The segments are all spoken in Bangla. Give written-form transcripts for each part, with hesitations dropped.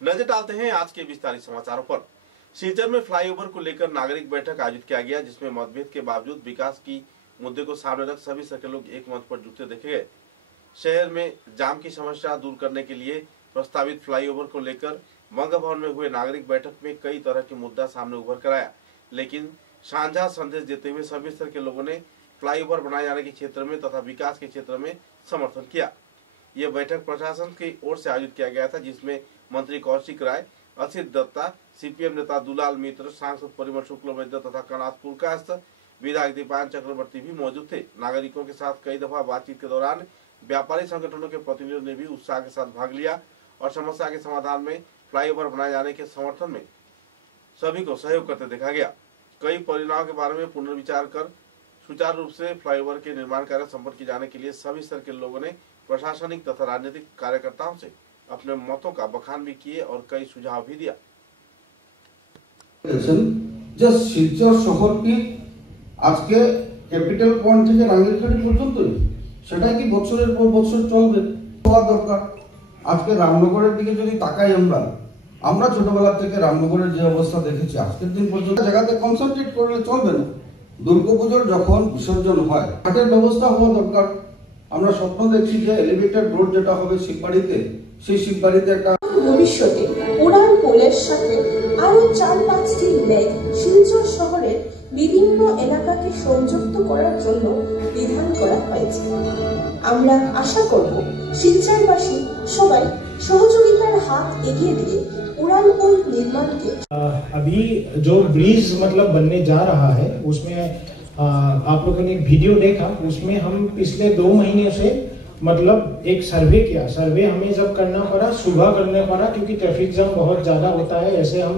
नजर डालते हैं आज के विस्तारित समाचारों पर। सिलचर में फ्लाईओवर को लेकर नागरिक बैठक आयोजित किया गया, जिसमें मतभेद के बावजूद विकास की मुद्दे को सामने रख सभी सर्कल लोग एक मंच पर जुटते देखे गए। शहर में जाम की समस्या दूर करने के लिए प्रस्तावित फ्लाईओवर को लेकर वंग भवन में हुए नागरिक बैठक में कई तरह के मुद्दा सामने उभर कर आया, लेकिन साझा संदेश देते हुए सभी स्तर के लोगों ने फ्लाईओवर बनाए जाने के क्षेत्र में तथा विकास के क्षेत्र में समर्थन किया। यह बैठक प्रशासन की ओर से आयोजित किया गया था, जिसमें मंत्री कौशिक राय, असित दत्ता, सीपीएम नेता दुलाल मित्र, सांसद परिमल शुक्लवैद्य तथा कनाथपुर कायस्थ विधायक दीपायन चक्रवर्ती भी मौजूद थे। नागरिकों के साथ कई दफा बातचीत के दौरान व्यापारी संगठनों के प्रतिनिधियों ने भी उत्साह के साथ भाग लिया और समस्या के समाधान में फ्लाईओवर बनाए जाने के समर्थन में सभी को सहयोग करते देखा गया। कई परिणामों के बारे में पुनर्विचार कर सुचारू रूप से फ्लाईओवर के निर्माण कार्य संपन्न किए जाने के लिए सभी स्तर के लोगों ने प्रशासनिक तथा राजनीतिक कार्यकर्ताओं से अपने मतों का बखान भी किए और कई सुझाव भी दिया। শিলচর শহরকে আজকে ক্যাপিটাল পয়েন্ট থেকে রাঙ্গিরখাড়ি পর্যন্ত সেটা কি বছরের পর বছর চলবে হওয়া দরকার। আজকে রামনগরের দিকে যদি তাকাই আমরা ছোটবেলা থেকে রামনগরের যে অবস্থা দেখেছি আজকের দিন পর্যন্ত জায়গাতে কনসেন্ট্রেট করলে চলবে না। দুর্গাপুজোর যখন বিসর্জন হয় ঘাটের ব্যবস্থা হওয়া দরকার। আমরা স্বপ্ন দেখছি যে এলিভেটেড রোড যেটা হবে শিববাড়িতে, সেই শিববাড়িতে একটা ভবিষ্যতে উড়ান পোলের সাথে আরো ৪-৫টি লেক শিলচর শহরের বিভিন্ন এলাকাকে সংযুক্ত করার জন্য বিধান করা হয়েছে। আমরা আশা করব শিলচরবাসী সবাই सहयोगितार हाथ एगिए दिए उड़ान पुल निर्माण के। अभी जो ब्रिज मतलब बनने जा रहा है उसमें आप लोगों ने एक वीडियो देखा, उसमें हम पिछले 2 महीने से मतलब एक सर्वे किया। सर्वे हमें जब करना पड़ा, सुबह करना पड़ा क्योंकि ट्रैफिक जाम बहुत ज़्यादा होता है। ऐसे हम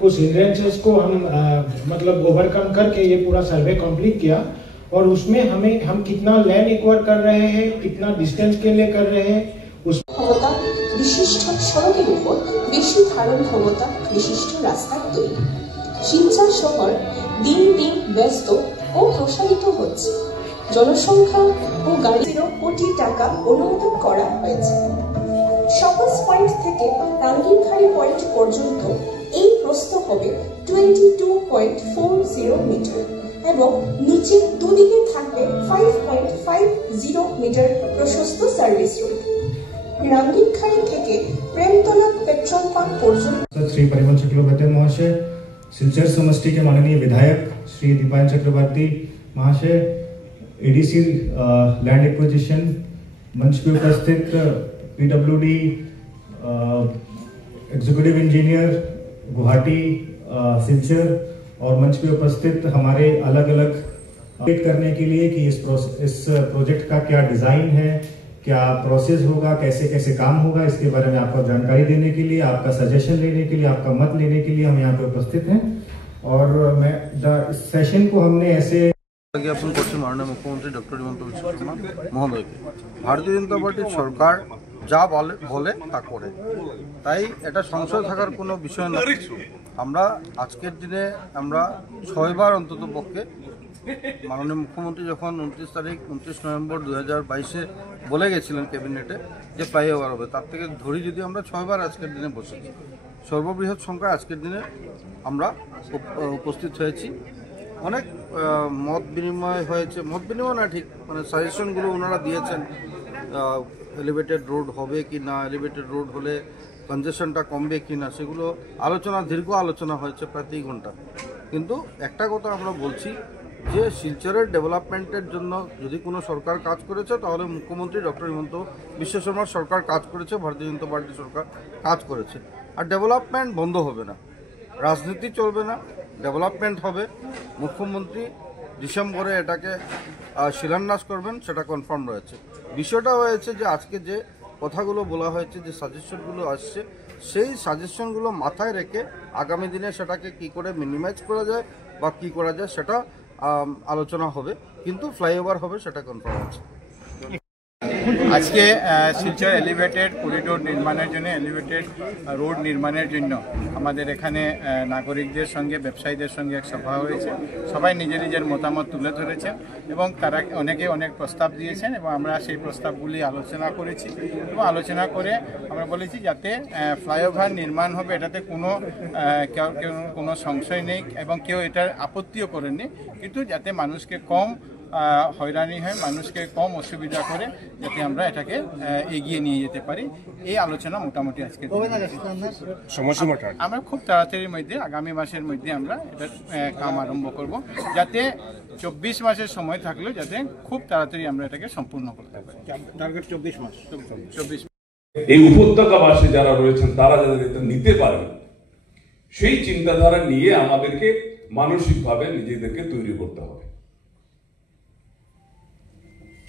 कुछ हिंड्रेंसेस को हम मतलब ओवरकम करके ये पूरा सर्वे कंप्लीट किया और उसमें हम कितना लैंड एक्वायर कर रहे हैं, कितना डिस्टेंस के लिए कर रहे हैं, ক্ষমতা বিশিষ্ট সড়কের উপর বেশি ধারণ ক্ষমতা বিশিষ্ট রাস্তার তৈরি। শিলচর শহর দিন দিন ব্যস্ত ও প্রসারিত হচ্ছে। জনসংখ্যা ও গাড়িরও কোটি টাকা অনুমোদন করা হয়েছে। শপার্স পয়েন্ট থেকে রাঙ্গিরখাড়ি পয়েন্ট পর্যন্ত এই প্রস্থ হবে 22.40 মিটার এবং নিচে দুদিকে থাকবে 5.50 মিটার প্রশস্ত সার্ভিস রোড। रांगीरखाड़ी থেকে प्रेमतला पेट्रोल पंप पर्यंत श्री परिमल शुक्लवैद्य महाशय, सिलचर समष्टि के माननीय विधायक श्री दीपायन चक्रवर्ती महाशय, एडीसी लैंड एक्विजिशन, मंच पे उपस्थित PWD executive engineer Guwahati Silchar और मंच पे उपस्थित हमारे अलग अलग करने के लिए कि इस प्रोजेक्ट का क्या डिजाइन है, क्या प्रोसेस होगा, कैसे कैसे काम होगा, इसके बारे में आपको जानकारी देने के लिए, आपका सजेशन लेने के लिए, आपका मत लेने के लिए हम यहाँ पे उपस्थित हैं। और मैं इस सेशन को हमने ऐसे ज्ञापन करছি माननीय मुख्यमंत्री डॉक्टर हिमंत बिश्व शर्मा মহোদয়কে। ভারতীয় জনতা পার্টির সরকার যা বলে তা করে, তাই এটা সংশয় থাকার কোনো বিষয় না। আমরা আজকের দিনে আমরা 6 বার অন্তত পক্ষে মাননীয় মুখ্যমন্ত্রী যখন 29 নভেম্বর 2022 বলে গেছিলেন ক্যাবিনেটে যে ফ্লাইওভার হবে, তার থেকে ধরি যদি আমরা 6 বার আজকের দিনে বসেছি। সর্ববৃহৎ সংখ্যায় আজকের দিনে আমরা উপস্থিত হয়েছি। অনেক মত বিনিময় হয়েছে, মত বিনিময় না ঠিক মানে সাজেশনগুলো ওনারা দিয়েছেন, এলিভেটেড রোড হবে কি না, এলিভেটেড রোড হলে কনজেশনটা কমবে কি না, সেগুলো দীর্ঘ আলোচনা হয়েছে প্রায় 3 ঘন্টা। কিন্তু একটা কথা আমরা বলছি যে শিলচরের ডেভেলপমেন্টের জন্য যদি কোনো সরকার কাজ করেছে তাহলে মুখ্যমন্ত্রী ডক্টর হিমন্ত বিশ্ব শর্মার সরকার কাজ করেছে, ভারতীয় জনতা পার্টি সরকার কাজ করেছে। আর ডেভেলপমেন্ট বন্ধ হবে না, রাজনীতি চলবে না, ডেভেলপমেন্ট হবে। মুখ্যমন্ত্রী ডিসেম্বরে এটাকে শিলান্যাস করবেন, সেটা কনফার্ম রয়েছে। বিষয়টা হয়েছে যে আজকে যে কথাগুলো বলা হয়েছে, যে সাজেশনগুলো আসছে, সেই সাজেশনগুলো মাথায় রেখে আগামী দিনে সেটাকে কি করে মিনিমাইজ করা যায় বা কি করা যায় সেটা আলোচনা হবে, কিন্তু ফ্লাইওভার হবে সেটা কনফার্ম আছে। আজকে শিলচর এলিভেটেড করিডোর নির্মাণের জন্য, এলিভেটেড রোড নির্মাণের জন্য আমাদের এখানে নাগরিকদের সঙ্গে, ব্যবসায়ীদের সঙ্গে এক সভা হয়েছে। সবাই নিজের নিজের মতামত তুলে ধরেছেন এবং তারা অনেকে অনেক প্রস্তাব দিয়েছেন এবং আমরা সেই প্রস্তাবগুলি আলোচনা করেছি এবং আলোচনা করে আমরা বলেছি যাতে ফ্লাইওভার নির্মাণ হবে এটাতে কোনো সংশয় নেই এবং কেউ এটার আপত্তিও করেননি, কিন্তু যাতে মানুষকে কম হয়রানি হয়, মানুষকে কম অসুবিধা করে, যাতে আমরা এটাকে এগিয়ে নিয়ে যেতে পারি। এই আলোচনা মোটামুটি আজকে আমরা খুব তাড়াতাড়ির মধ্যে, আগামী মাসের মধ্যে আমরা এটার কাম আরম্ভ করব, যাতে 24 মাসের সময় থাকলেও যাতে খুব তাড়াতাড়ি আমরা এটাকে সম্পূর্ণ করতে পারি। টার্গেট 24 মাস। এই উপত্যকাবাসী যারা রয়েছেন তারা যাতে এটা নিতে পারেন, সেই চিন্তাধারা নিয়ে আমাদেরকে মানসিকভাবে নিজেদেরকে তৈরি করতে হবে।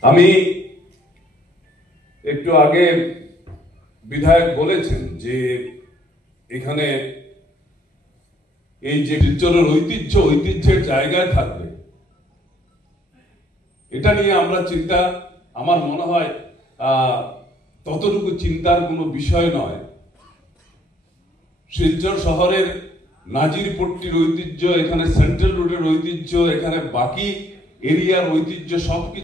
আমি একটু আগে বিধায়ক বলেছেন যে এখানে এই যে শিলচরের ঐতিহ্যের জায়গায় থাকবে, এটা নিয়ে আমরা আমার মনে হয় ততটুকু চিন্তার কোনো বিষয় নয়। শিলচর শহরের নাজিরপট্টির ঐতিহ্য, এখানে সেন্ট্রাল রোডের ঐতিহ্য, এখানে বাকি এরিয়ার ঐতিহ্য সবকিছু